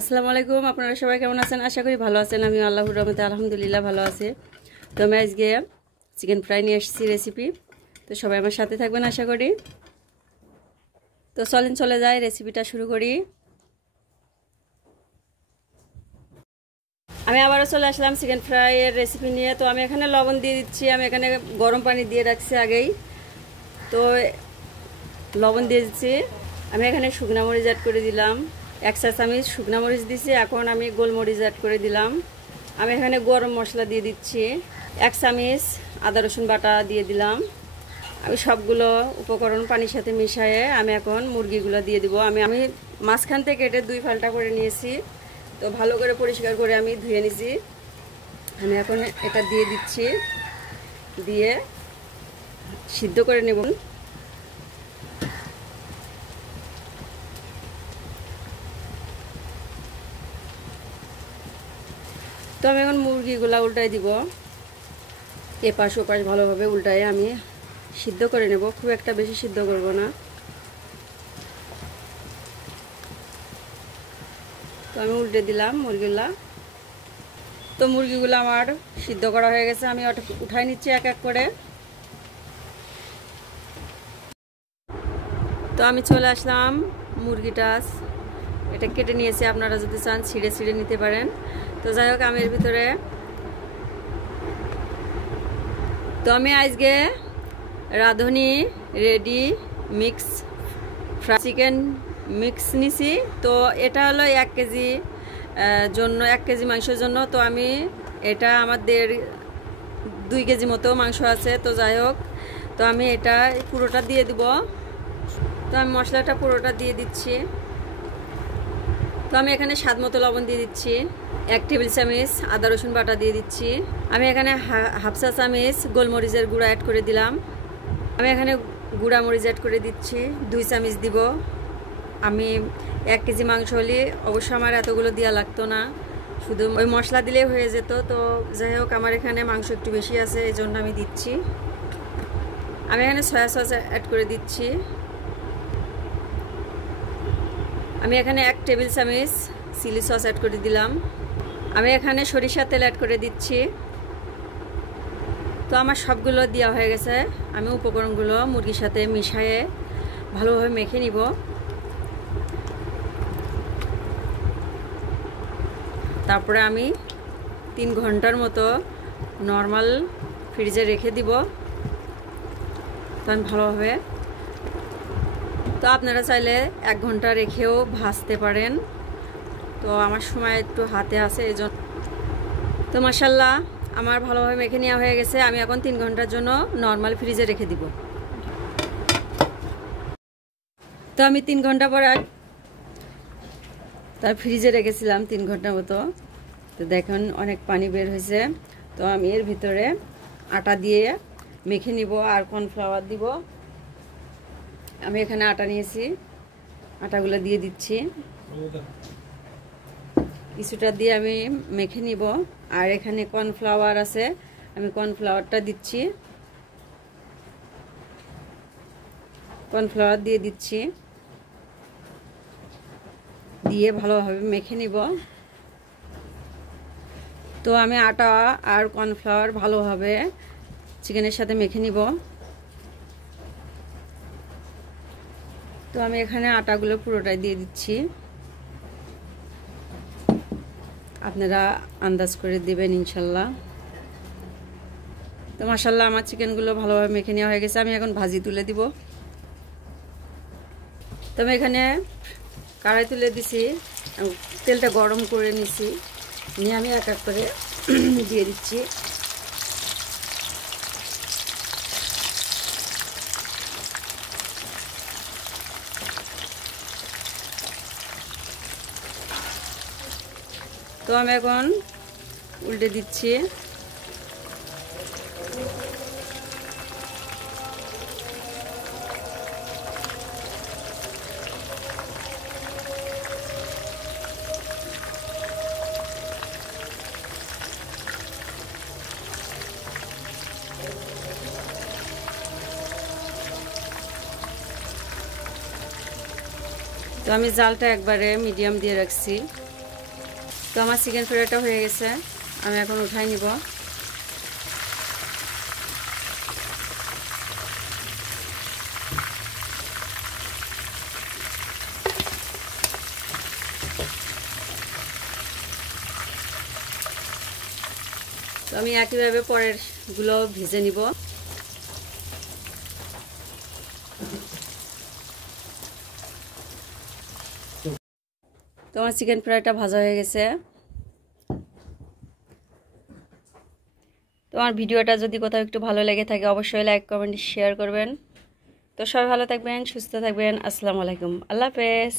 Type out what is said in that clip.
আসসালামু আলাইকুম। আপনারা সবাই কেমন আছেন? আশা করি ভালো আছেন। আমি আল্লাহর রহমতে আলহামদুলিল্লাহ ভালো আছি। তো আমি আজকে চিকেন ফ্রাই নিয়ে এসেছি রেসিপি। তো সবাই আমার সাথে থাকবেন আশা করি। তো চলে যাই রেসিপিটা শুরু করি। আমি আবারও চলে আসলাম চিকেন ফ্রাইয়ের রেসিপি নিয়ে। তো আমি এখানে লবণ দিয়ে দিচ্ছি। আমি এখানে গরম পানি দিয়ে রাখছি আগেই। তো লবণ দিয়ে দিচ্ছি। আমি এখানে শুকনা মরিচ অ্যাড করে দিলাম। 1 চা চামচ শুকনা মরিচ দিচ্ছি। এখন আমি গোলমরিচ অ্যাড করে দিলাম। আমি এখানে গরম মশলা দিয়ে দিচ্ছি। 1 চামচ আদা রসুন বাটা দিয়ে দিলাম। আমি সবগুলো উপকরণ পানির সাথে মিশিয়ে আমি এখন মুরগিগুলো দিয়ে দিব। আমি মাঝখান থেকে কেটে 2 ফালটা করে নিয়েছি। তো ভালো করে পরিষ্কার করে আমি ধুয়ে নিয়েছি। আমি এখন এটা দিয়ে দিচ্ছি, দিয়ে সিদ্ধ করে নেব। তো আমি এখন মুরগিগুলা উল্টাই দিব। এপাশ ওপাশ ভালোভাবে উল্টায় আমি সিদ্ধ করে নেব। খুব একটা বেশি সিদ্ধ করব না। তো আমি উল্টে দিলাম মুরগিগুলা। তো মুরগিগুলো আমার সিদ্ধ করা হয়ে গেছে। আমি উঠাই নিচ্ছি এক এক করে। তো আমি চলে আসলাম মুরগিটা, এটা কেটে নিয়েছি। আপনারা যদি চান ছিঁড়ে নিতে পারেন। তো যাই হোক, আমি এর ভিতরে তো আমি আজকে রাঁধুনি ready mix fry chicken mix নিছি। তো এটা হলো 1 কেজি জন্য, 1 কেজি মাংসের জন্য। তো আমি এটা আমাদের 2 কেজি মতো মাংস আছে। তো যাই হোক, তো আমি এটা পুরোটা দিয়ে দিব। তো আমি মশলাটা পুরোটা দিয়ে দিচ্ছি। তো আমি এখানে স্বাদ মতো লবণ দিয়ে দিচ্ছি। 1 টেবিল চামচ আদা রসুন বাটা দিয়ে দিচ্ছি। আমি এখানে হাফ চা চামচ গোলমরিচের গুঁড়া অ্যাড করে দিলাম। আমি এখানে গুঁড়া মরিচ অ্যাড করে দিচ্ছি, 2 চামচ দিব। আমি 1 কেজি মাংস হলে অবশ্য আমার এতগুলো দেওয়া লাগতো না, শুধু ওই মশলা দিলেই হয়ে যেত। তো যাই হোক, আমার এখানে মাংস একটু বেশি আছে, এই জন্য আমি দিচ্ছি। আমি এখানে সয়া সস অ্যাড করে দিচ্ছি। আমি এখানে 1 টেবিল চামচ চিলি সস অ্যাড করে দিলাম। আমি এখানে সরিষার তেল অ্যাড করে দিচ্ছি। তো আমার সবগুলো দেওয়া হয়ে গেছে। আমি উপকরণগুলো মুরগির সাথে মিশিয়ে ভালোভাবে মেখে নিব। তারপরে আমি 3 ঘন্টার মতো নর্মাল ফ্রিজে রেখে দিব। তো আমি ভালোভাবে, তো আপনারা চাইলে 1 ঘন্টা রেখেও ভাজতে পারেন। তো আমার সময় একটু হাতে আছে, এই জন্য। তো মাশাআল্লাহ আমার ভালোভাবে মেখে নেওয়া হয়ে গেছে। আমি এখন 3 ঘন্টার জন্য নর্মাল ফ্রিজে রেখে দিব। তো আমি 3 ঘন্টা পরে তার ফ্রিজে রেখেছিলাম 3 ঘন্টার মতো। তো দেখুন অনেক পানি বের হয়েছে। তো আমি এর ভিতরে আটা দিয়ে মেখে নিব আর কর্নফ্লাওয়ার দিব। আমি এখানে আটা নিয়েছি, আটাগুলো দিয়ে দিচ্ছি। কিছুটা দিয়ে আমি মেখে নিব। আর এখানে কর্নফ্লাওয়ার আছে, আমি কর্নফ্লাওয়ারটা দিচ্ছি। কর্নফ্লাওয়ার দিয়ে দিচ্ছি, দিয়ে ভালোভাবে মেখে নিব। তো আমি আটা আর কর্নফ্লাওয়ার ভালোভাবে চিকেনের সাথে মেখে নিব। তো আমি এখানে আটাগুলো পুরোটাই দিয়ে দিচ্ছি। আপনারা আন্দাজ করে দিবেন ইনশাল্লাহ। তো মাশাআল্লাহ আমার চিকেনগুলো ভালোভাবে মেখে নেওয়া হয়ে গেছে। আমি এখন ভাজি তুলে দিব। তো আমি এখানে কড়াই তুলে দিছি, তেলটা গরম করে নিছি, নিয়ে আমি এক এক করে দিয়ে দিচ্ছি। তো আমি এখন উল্টে দিচ্ছি। তো আমি জালটা একবারে মিডিয়াম দিয়ে রাখছি। তো আমার চিকেন ফ্রাইটা হয়ে গেছে, আমি এখন উঠাই নিব। তো আমি একইভাবে পরের গুলো ভেজে নিব। তো আমার চিকেন ফ্রাইটা ভাজা হয়ে গেছে। তো আমার ভিডিওটা যদি কোথাও একটু ভালো লেগে থাকে অবশ্যই লাইক কমেন্ট শেয়ার করবেন। তো সবাই ভালো থাকবেন, সুস্থ থাকবেন। আসসালামু আলাইকুম, আল্লাহ হাফেজ।